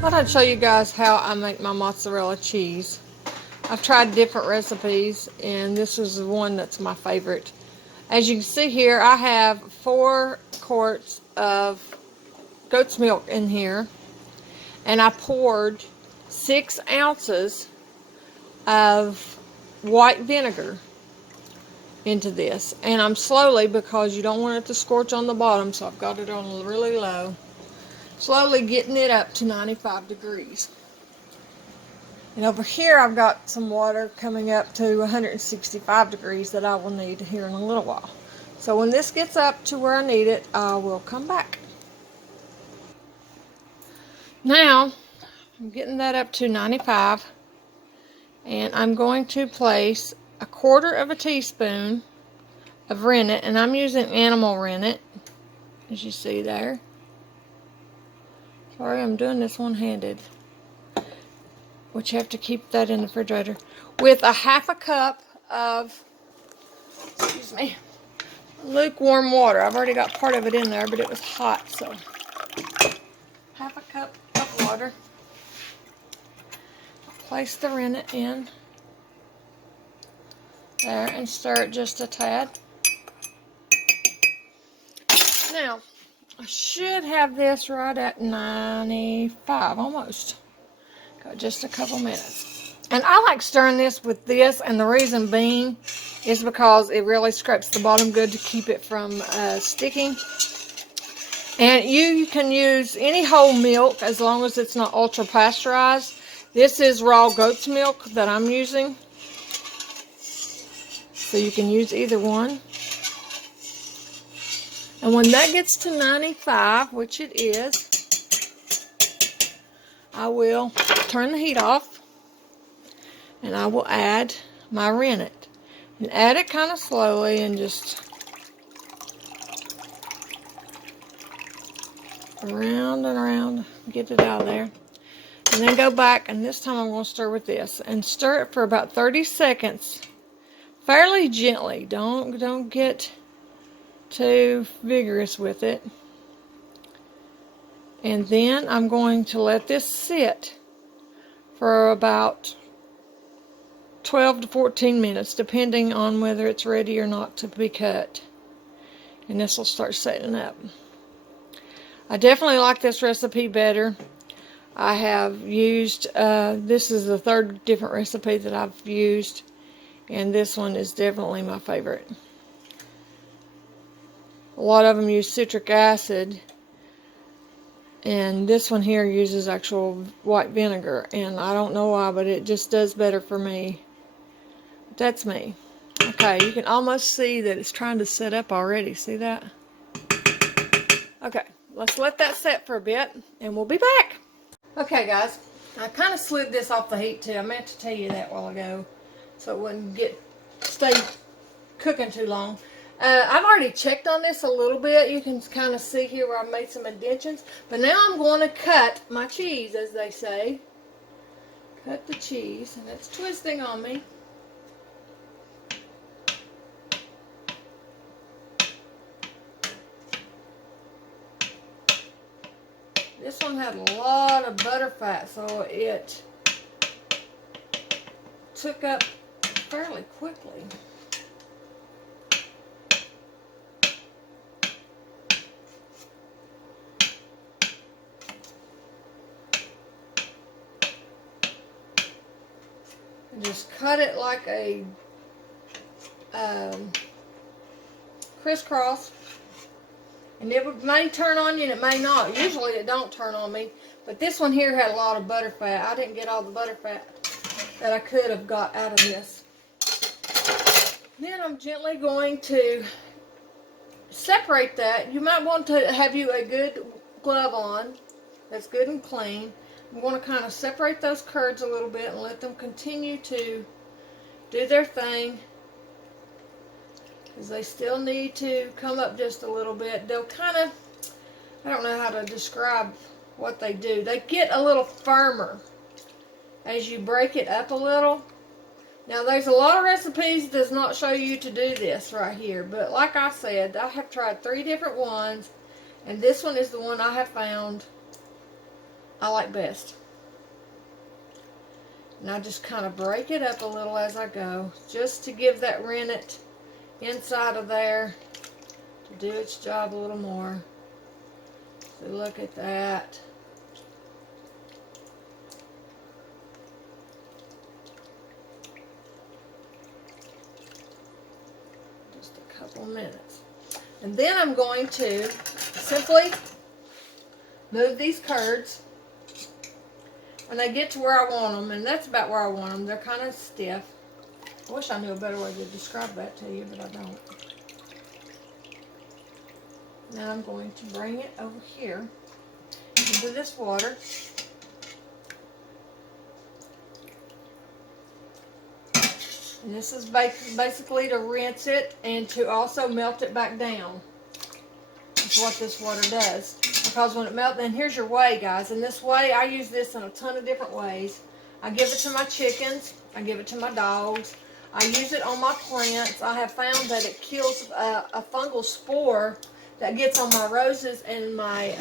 Thought I'd show you guys how I make my mozzarella cheese. I've tried different recipes, and this is the one that's my favorite. As you can see here, I have 4 quarts of goat's milk in here, and I poured 6 ounces of white vinegar into this. And I'm slowly, because you don't want it to scorch on the bottom, so I've got it on really low, slowly getting it up to 95 degrees. And over here I've got some water coming up to 165 degrees that I will need here in a little while. So when this gets up to where I need it, I will come back. Now, I'm getting that up to 95, and I'm going to place 1/4 of a teaspoon of rennet, and I'm using animal rennet, as you see there. Sorry, I'm doing this one-handed, which you have to keep that in the refrigerator, with 1/2 cup of, excuse me, lukewarm water. I've already got part of it in there, but it was hot, so 1/2 cup of water. Place the rennet in there and stir it just a tad. Now, I should have this right at 95, almost. Got just a couple minutes. And I like stirring this with this, and the reason being is because it really scrapes the bottom good to keep it from sticking. And you can use any whole milk as long as it's not ultra pasteurized. This is raw goat's milk that I'm using, so you can use either one. And when that gets to 95, which it is, I will turn the heat off, and I will add my rennet. And add it kind of slowly, and just around and around, get it out of there. And then go back, and this time I'm going to stir with this. And stir it for about 30 seconds, fairly gently. Don't get too vigorous with it. And then I'm going to let this sit for about 12 to 14 minutes, depending on whether it's ready or not to be cut. And this will start setting up. I definitely like this recipe better. I have used, this is the 3rd different recipe that I've used, and this one is definitely my favorite. A lot of them use citric acid, and this one here uses actual white vinegar, and I don't know why, but it just does better for me. That's me. Okay, you can almost see that it's trying to set up already. See that? Okay, let's let that set for a bit, and we'll be back. Okay, guys, I kind of slid this off the heat too. I meant to tell you that a while ago, so it wouldn't stay cooking too long. I've already checked on this a little bit. You can kind of see here where I've made some indentions. But now I'm going to cut my cheese, as they say. Cut the cheese, and it's twisting on me. This one had a lot of butter fat, so it took up fairly quickly. And just cut it like a crisscross. And it may turn on you and it may not. Usually it don't turn on me. But this one here had a lot of butter fat. I didn't get all the butter fat that I could have got out of this. Then I'm gently going to separate that. You might want to have you a good glove on that's good and clean. I'm going to kind of separate those curds a little bit and let them continue to do their thing. Because they still need to come up just a little bit. They'll kind of, I don't know how to describe what they do. They get a little firmer as you break it up a little. Now, there's a lot of recipes that does not show you to do this right here. But like I said, I have tried 3 different ones. And this one is the one I have found I like best. And I just kind of break it up a little as I go, just to give that rennet inside of there to do its job a little more. So look at that. Just a couple minutes. And then I'm going to simply move these curds when they get to where I want them, and that's about where I want them. They're kind of stiff. I wish I knew a better way to describe that to you, but I don't. Now I'm going to bring it over here into this water. And this is basically to rinse it and to also melt it back down. That's what this water does. Because when it melts, and here's your whey, guys. And this whey, I use this in a ton of different ways. I give it to my chickens. I give it to my dogs. I use it on my plants. I have found that it kills a fungal spore that gets on my roses and my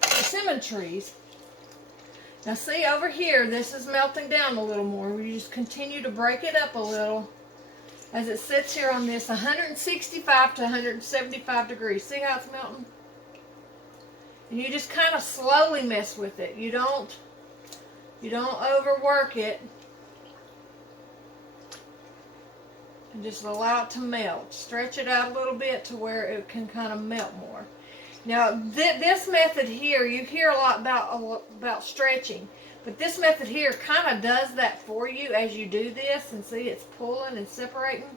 persimmon trees. Now see over here, this is melting down a little more. We just continue to break it up a little as it sits here on this 165 to 175 degrees. See how it's melting? And you just kind of slowly mess with it. You don't overwork it. And just allow it to melt. Stretch it out a little bit to where it can kind of melt more. Now, this method here, you hear a lot about stretching. But this method here kind of does that for you as you do this. And see, it's pulling and separating.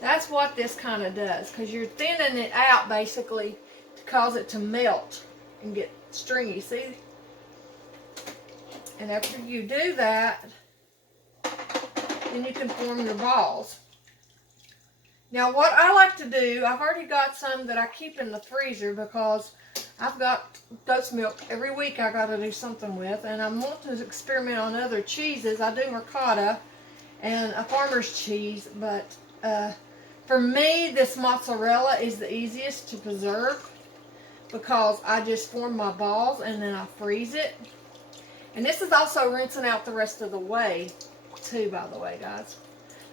That's what this kind of does. Because you're thinning it out, basically, to cause it to melt and get stringy. See? And after you do that, then you can form your balls. Now, what I like to do, I've already got some that I keep in the freezer because I've got goat's milk every week I got to do something with. And I want to experiment on other cheeses. I do ricotta and a farmer's cheese. But for me, this mozzarella is the easiest to preserve because I just form my balls and then I freeze it. And this is also rinsing out the rest of the whey too, by the way, guys.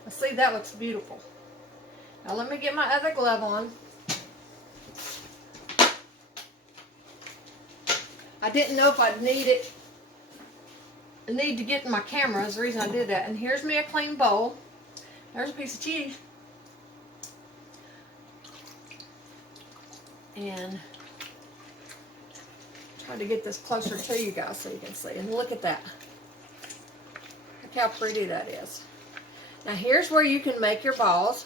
Now, see, that looks beautiful. Now let me get my other glove on. I didn't know if I'd need to get in my camera. Is the reason I did that. And here's me a clean bowl. There's a piece of cheese. And try to get this closer to you guys so you can see. And look at that. Look how pretty that is. Now here's where you can make your balls.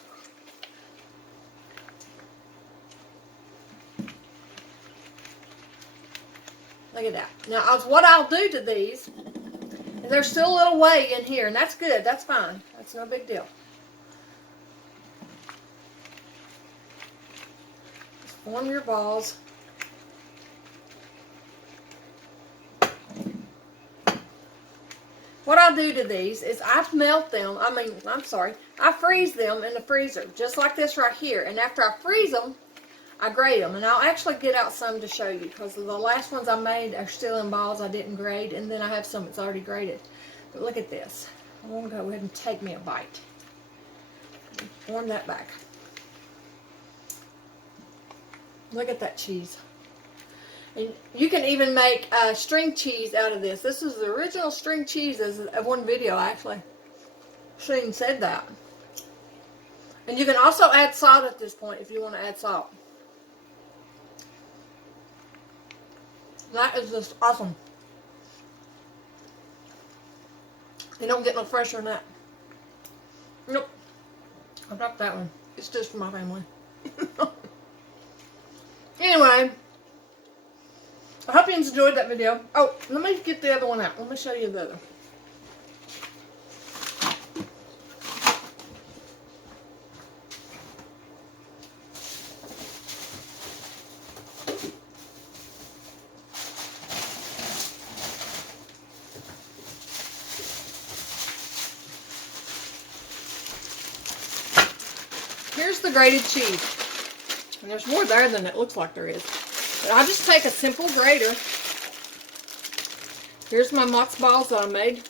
Look at that. Now, what I'll do to these, and there's still a little whey in here, and that's good. That's fine. That's no big deal. Just form your balls. What I'll do to these is I freeze them in the freezer, just like this right here. And after I freeze them, I grate them, and I'll actually get out some to show you because the last ones I made are still in balls I didn't grate, and then I have some that's already grated. But look at this. I'm going to go ahead and take me a bite. Form that back. Look at that cheese. And you can even make string cheese out of this. This is the original string cheese of one video, actually. Shane said that. And you can also add salt at this point if you want to add salt. That is just awesome. You don't get no fresher than that. Nope. I dropped that one. It's just for my family. Anyway, I hope you enjoyed that video. Oh, let me get the other one out. Let me show you the other. Here's the grated cheese. And there's more there than it looks like there is. But I'll just take a simple grater. Here's my matzo balls that I made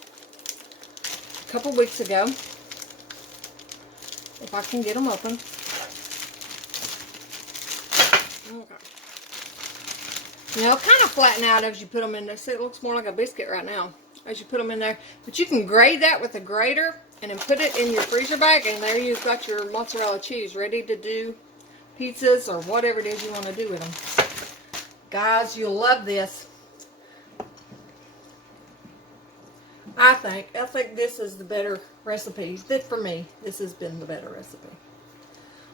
a couple weeks ago. If I can get them open. Okay. Now, kind of flatten out as you put them in there. See, it looks more like a biscuit right now as you put them in there. But you can grate that with a grater and then put it in your freezer bag, and there you've got your mozzarella cheese ready to do pizzas or whatever it is you want to do with them. Guys, you'll love this. I think this is the better recipe. For me, this has been the better recipe.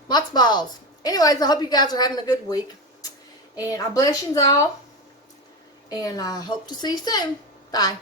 Matzo balls. Anyways, I hope you guys are having a good week. And I bless you all. And I hope to see you soon. Bye.